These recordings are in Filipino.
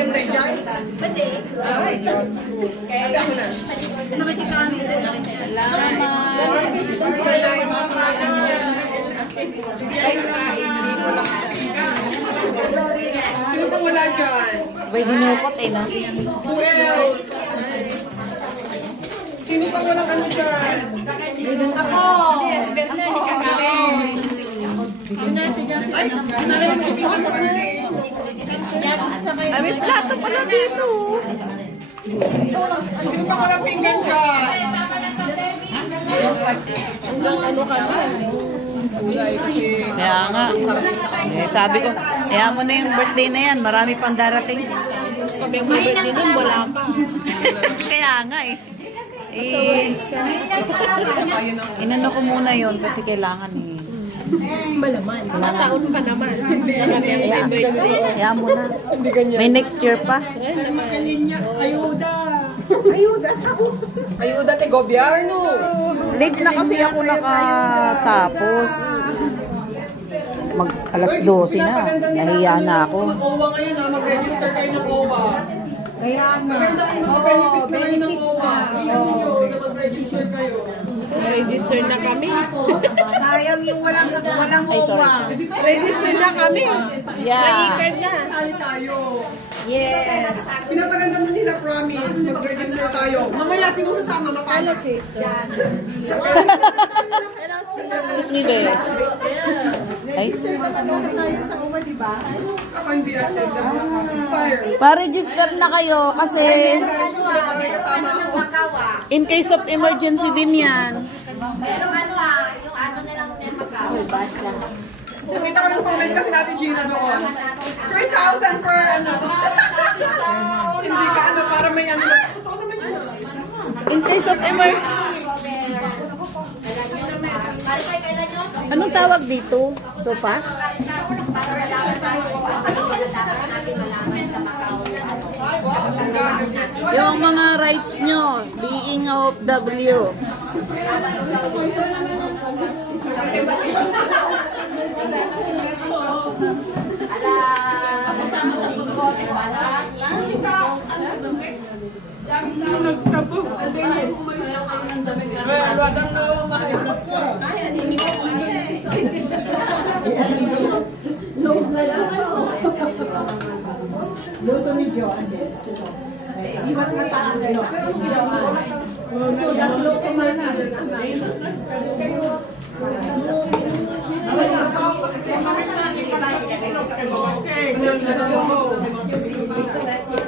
yung tayo? Pwede. Ay, Diyos. Kaya mo na. Sino pang wala dyan? May ginukot eh, no? Who else? Sino pang walang ano dyan? Ako! Ay, may plato pala dito. Sino pang walang pinggan dyan? Kaya nga. Eh, sabi ko, kaya mo na yung birthday na yan. Marami pang darating. Kami ang birthday nun, wala pa. Kaya nga eh. Inano ko muna yon kasi kailangan eh. Malaman. Mataon pa naman. Kaya mo na. May next year pa. Ayuda! Ayuda! Ayuda te gobyerno! Late na kasi ako nakatapos. Mag alas 12 na. Nahiya na ako. Mag-OWA ngayon ha, mag-register kayo ng OWA. Kaya nga. Oo, benefits na. Mag-register kayo. Register na kami. Sayang yung walang uwa. Register na kami. Yeah. Registered na. Sali tayo. Yes. Pinapaganda na nila, promise. Mag-register tayo. Mamaya, sino sasama? Mapala. Hello, sister. Hello, sister. Excuse me, babe. Ay. Ako hindi ahead. Inspire. Pa-register na kayo kasi Kasama ako. in case of emergency din yan. Pero yung ano nilang Macau. Nakita ko yung comment kasi natin Gina doon. 3,000 per ano. Hindi ka ano, para may ano. Totoo naman yun. In case of emergency. Anong tawag dito? Sopas? Yung mga rights nyo, being OFW. Luto ni John. Iwas na tayo. So, datlo ka mana.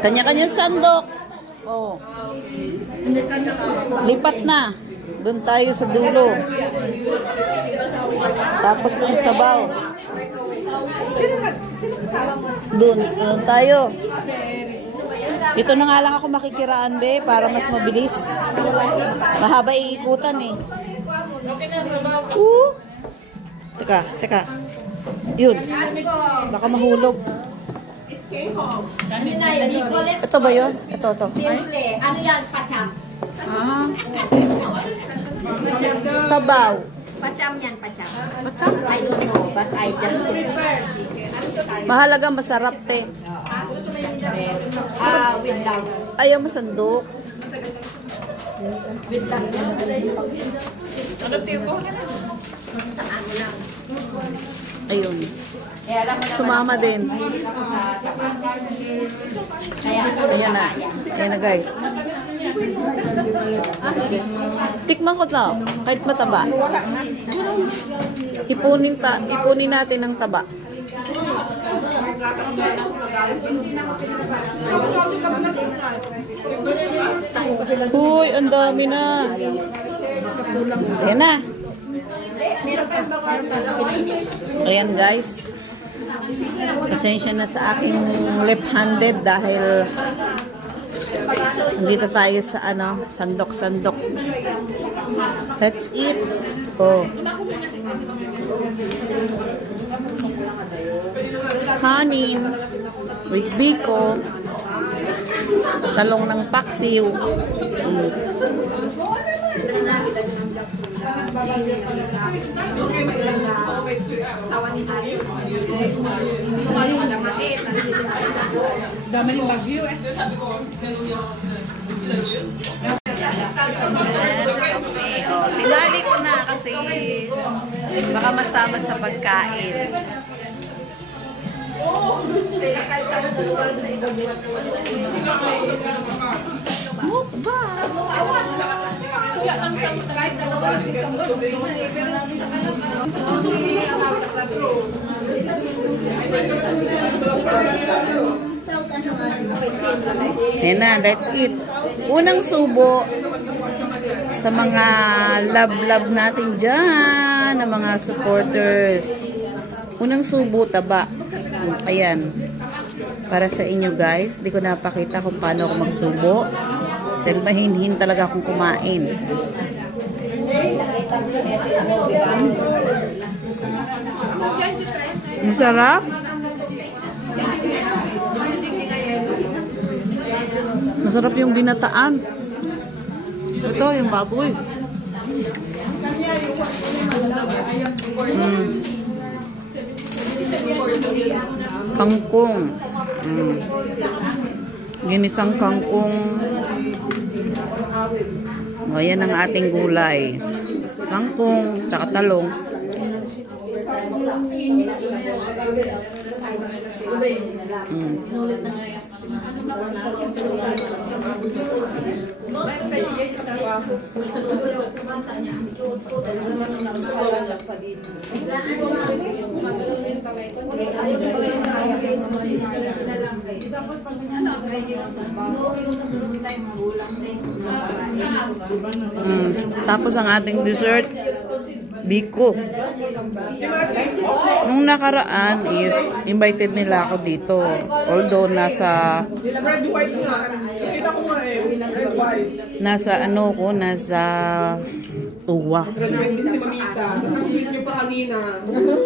Kanya-kanyang sandok. Oh. Lipat na. Doon tayo sa dulo. Tapos ang sabaw. Doon tayo. Ito na nga lang ako makikiraan, be, para mas mabilis. Mahaba iikutan eh. Teka. Yun. Baka mahulog. Ito ba yun? Ito. Simple. Ano yan? Pacham. Sabaw. Pacham yan, pacham. Pacham? I don't know, but I just prefer. Mahalaga masarap, te. With love. Ayaw masandok. With love. Ano tiyo ko? Sa ano lang. Ayun. Eh, alam mo naman. Sumama din. Kaya, Ayan na. Ayan na, guys. Tikman ko to. Kahit mataba. Ipunin natin ang taba. Uy, ang dami na. Ayan na. Ayan, guys. Pasensya na sa aking left-handed dahil dito tayo sa ano, sandok-sandok. Let's eat. Oh. Kanin with biko, talong ng paksiw. Sawa ni Hari. Dami ng bagyo eh. Tinali ko na kasi baka masama sa pagkain. Yan na, that's it. Unang subo sa mga love natin dyan, na mga supporters. Unang subo, taba. Ayan. Para sa inyo guys, di ko napakita kung paano ako magsubo. Dahil mahinhin talaga akong kumain. Masarap. Masarap yung ginataan. Ito, yung baboy. Kangkong. Ginisang kangkong. Ayan ang ating gulay. Kangkong, tsaka talong. Tapos ang ating dessert, biko. Nung nakaraan is invited nila ako dito. Although nasa Red white nga. Kita ko nga eh. Red white. nasa ano ko, nasa uwa. Red white din si Mamita. Tapos ang sweet niyo pa kanina. Diba?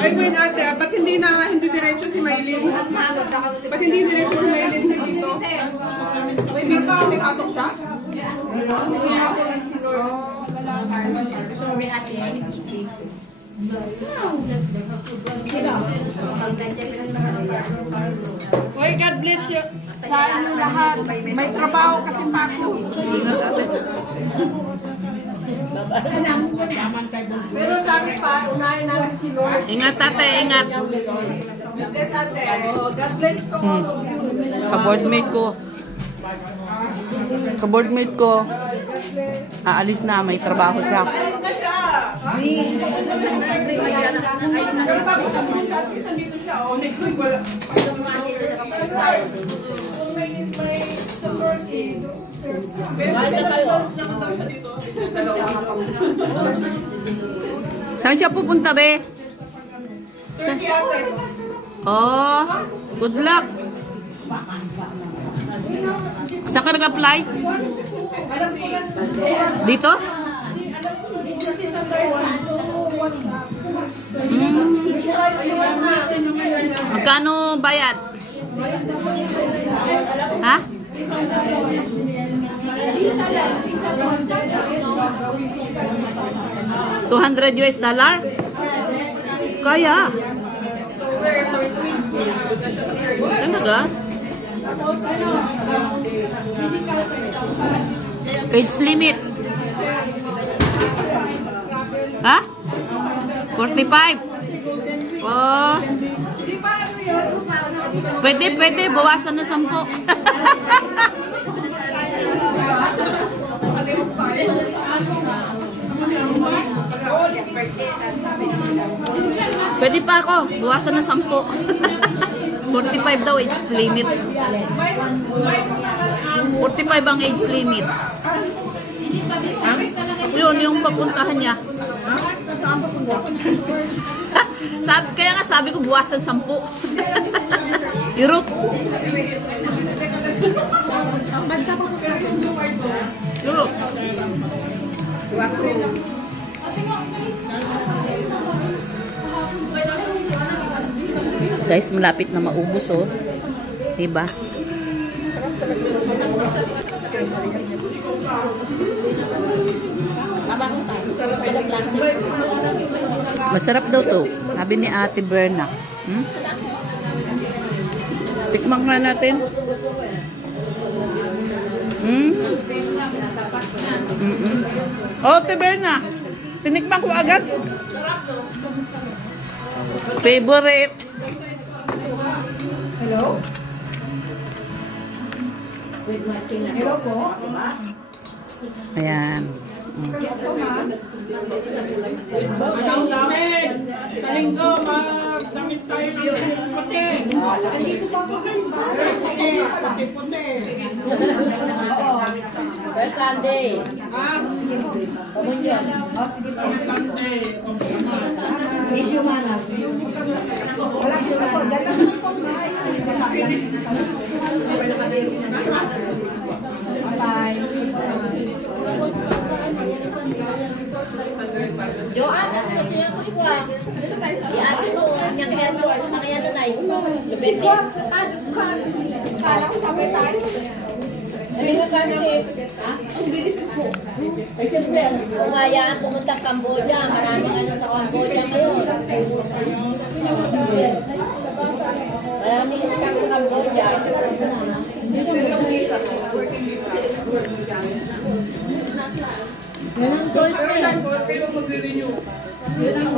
Ay, wait ate, ba't hindi diretso si Maylin? Ba't hindi diretso si Maylin sa dito? Hindi pasok siya? Sorry, ate. Uy, God bless you sa inyo lahat. May trabaho kasi pa ako. Pero sabi pa, unahin natin si Lord. Ingat ate, ingat. Yes, ate. God bless to all of you. Kaboardmate ko. Kaboardmate ko. Aalis na, may trabaho siya. Pero sabi ko siya, dito siya. Oh, next week wala. Kung may support pero naman daw siya dito. Saan siya pupunta, be? Turkey ate. Oh, good luck. Saan ka nag-apply? Dito? Magkano bayad? Ha? $200 Kaya. Talaga? Age limit. Ha? 45. Oh. Pwede. Bawasan na 10. Pwede pa ako. Bawasan na 10. 45 daw age limit. 45 ang age limit. Ha? Yun, yung papuntahan niya. Kaya nga sabi ko buwasan 10. Europe. Bansa pa po kayo. Europe. Guys, malapit na maubos, oh. Diba? Masarap daw to. Sabi ni Ate Berna. Tikman nga natin. Oh, Ate Berna. Tinikman ko agad. Favorite. Hello? Hello po? Ayan. Ang namin! Sa linggo, magdamit tayo ng puti. Andito pa po sa puti. First Sunday. Komunyon. Issue manas. Wala sila po. Dala mo po. Bye. Joanne, ano kasi yung kusura? Si ate mo, niyang hair mo, ano kaya na na yun? Kala ko sabay tayo. Ang bilis po. Ay, siyempre, kung hayaan pumunta sa Cambodia, maraming ano sa Cambodia ngayon. Maraming sa Cambodia. Yan ang choice ko eh. Yan ang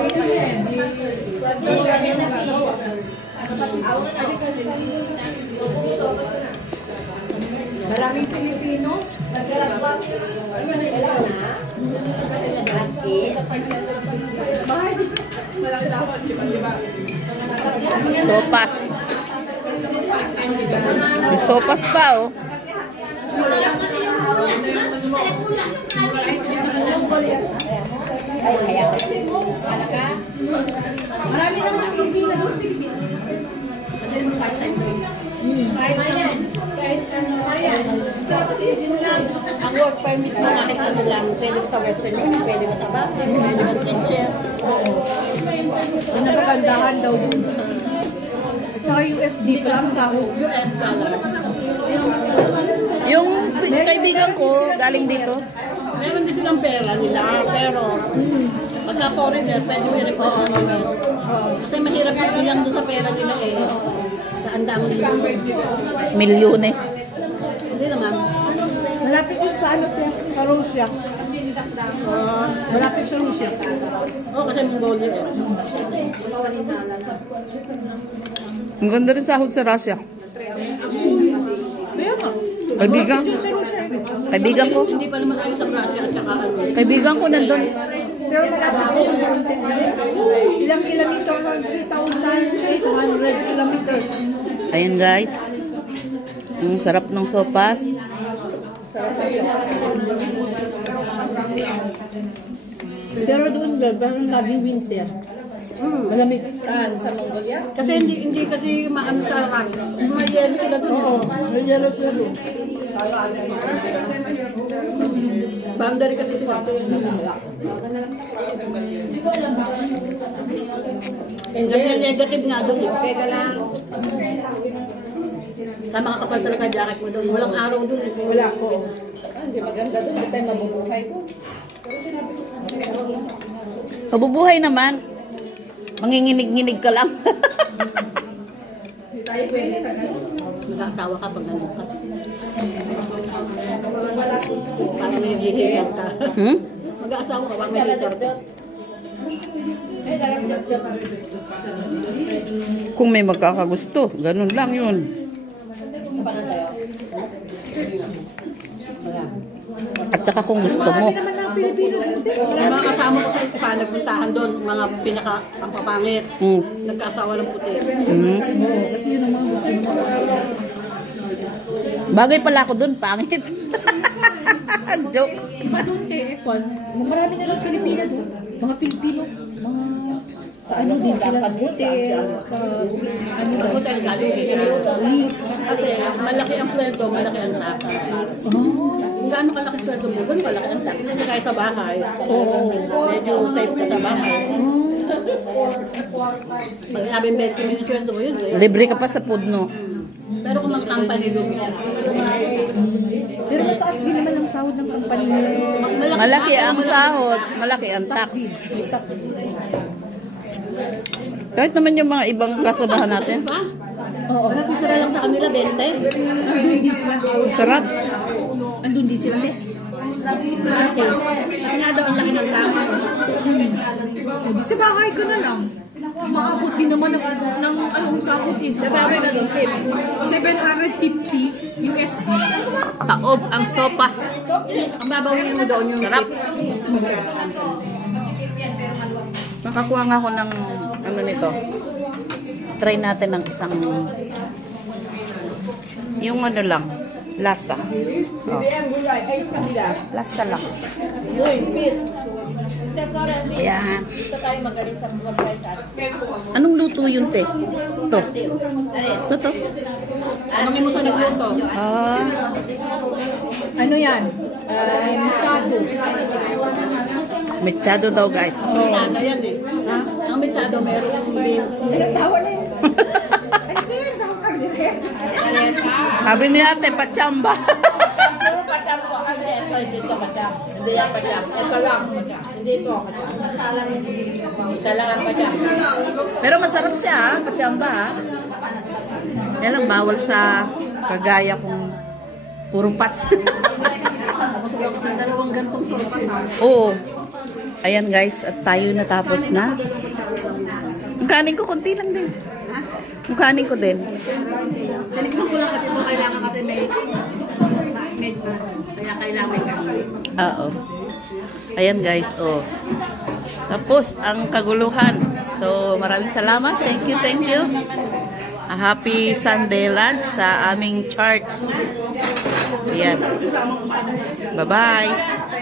Maraming Pilipino. Sopas. May sopas pa, oh. Marami naman ang Pilipino doon. Kahit ano, ayan. Ang work permit mo kahit ano lang, pwede ka sa Western Union, pwede ka sa Baptist, pwede ka teacher. Ang nagagandahan daw doon. At saka USD pa lang sa US dollar. Yung kaibigan ko, galing dito. Meron din silang pera nila, pero pagka foreigner, pwede mo i-request ng mga. Kasi mahirap yung bilang doon sa pera nila eh. Daang-daang Milyones. Hindi naman. malapit yun sa ano to, sa Russia. Malapit sa Russia. Oo, kasi Mongolia eh. Ang ganda rin sahod sa Russia. Kaya nga. Kaibigan. Malapit yun sa Russia. Kaibigan ko. Hindi pa naman ayos ang Russia at saka ano. Kaibigan ko nandun. Pero malapit yun. Ilang kilometer lang? 3,800 kilometers. Ayan guys. Ang sarap ng sopas. Pero doon lang, parang laging winter. Malamig. Saan? Sa Mongolia? Kasi hindi kasi maano sa Russia. May yelo sila doon. Oo, may yelo sila doon. Boundary kasi sila. Kasi negative nga doon eh. Teka lang. Tama ka kapal talaga jacket mo doon. Walang araw doon eh. Wala ko. Hindi maganda doon. Hindi tayo mabubuhay ko. Mabubuhay naman. Manginginig-nginig ka lang. Hindi tayo pwede sa ganun. Mag-aasawa ka pag ganun ka. Parang may hihiyan ka. Mag-aasawa ka pag may hihiyan ka. Kung may magkakagusto, ganun lang yun. At saka kung gusto mo. Naman ng Pilipino dito. Yung mga kasama ko sa Spa, nagpuntahan doon, mga pinaka ang papangit. Nagkaasawa ng puti. Kasi yun naman gusto mo. Bagay pala ako dun, pangit. Joke. Iba doon kay Ekwan, marami na ng Pilipino doon. Mga Pilipino, mga Sa ano din sila sa hotel, sa ano daw. Hotel galing kasi malaki ang sweldo, malaki ang tax. Kung gaano kalaki sweldo mo, gano'n kalaki ang tax. Hindi kaya sa bahay. Medyo safe ka sa bahay. Pag nabing 20 minutes sweldo mo yun. Libre ka pa sa food, no? Pero kung mag-company lugi. Pero mataas din naman ang sahod ng company nila. Malaki ang sahod, malaki ang tax. Kahit naman yung mga ibang kasamahan natin. Oo. Nagkisira lang sa kanila, 20. Andun din sila. Sarap. Andun din sila. Okay. Kasi nga daw ang laki ng tama. Di sa bahay ko na lang. Maabot din naman ng anong sahod eh. Sa bahay na doon, 750 USD. Taob ang sopas. Ang babawin mo doon yung Sarap. tip. Nakakuha nga ako ng ano nito. Try natin ng isang yung ano lang, lasa. Oh. Lasa lang. Ayan. Dito tayo magaling sa mga price at Anong luto yun, te? Ito. Ito. tanongin mo sa nagluto. Ah, Ano yan? Machado. mechado daw, guys. Mechado yan eh. Ha? Ang mechado merong beans. Tawa na yun. Ano ba yan? Tawa ka rin. Sabi ni ate, pachamba. Pero pacham ko kasi ito hindi ito pacham. Hindi yan pacham. Ito lang pacham. Hindi ito pacham. Isa lang ang pacham. Pero masarap siya, ha? Pachamba, ha? Yan lang, bawal sa kagaya kong puro pats. Tapos ako sa dalawang gantong sopas. Oo. Ayan, guys, at tayo natapos na. Yung kanin ko, konti lang din. Yung kanin ko din. Talikman ko lang kasi ito kailangan kasi may kaya kailangan may kanin. Oo. Ayan, guys, oh. Tapos, ang kaguluhan. So, maraming salamat. Thank you, thank you. A happy Sunday lunch sa aming church. Ayan. Bye-bye.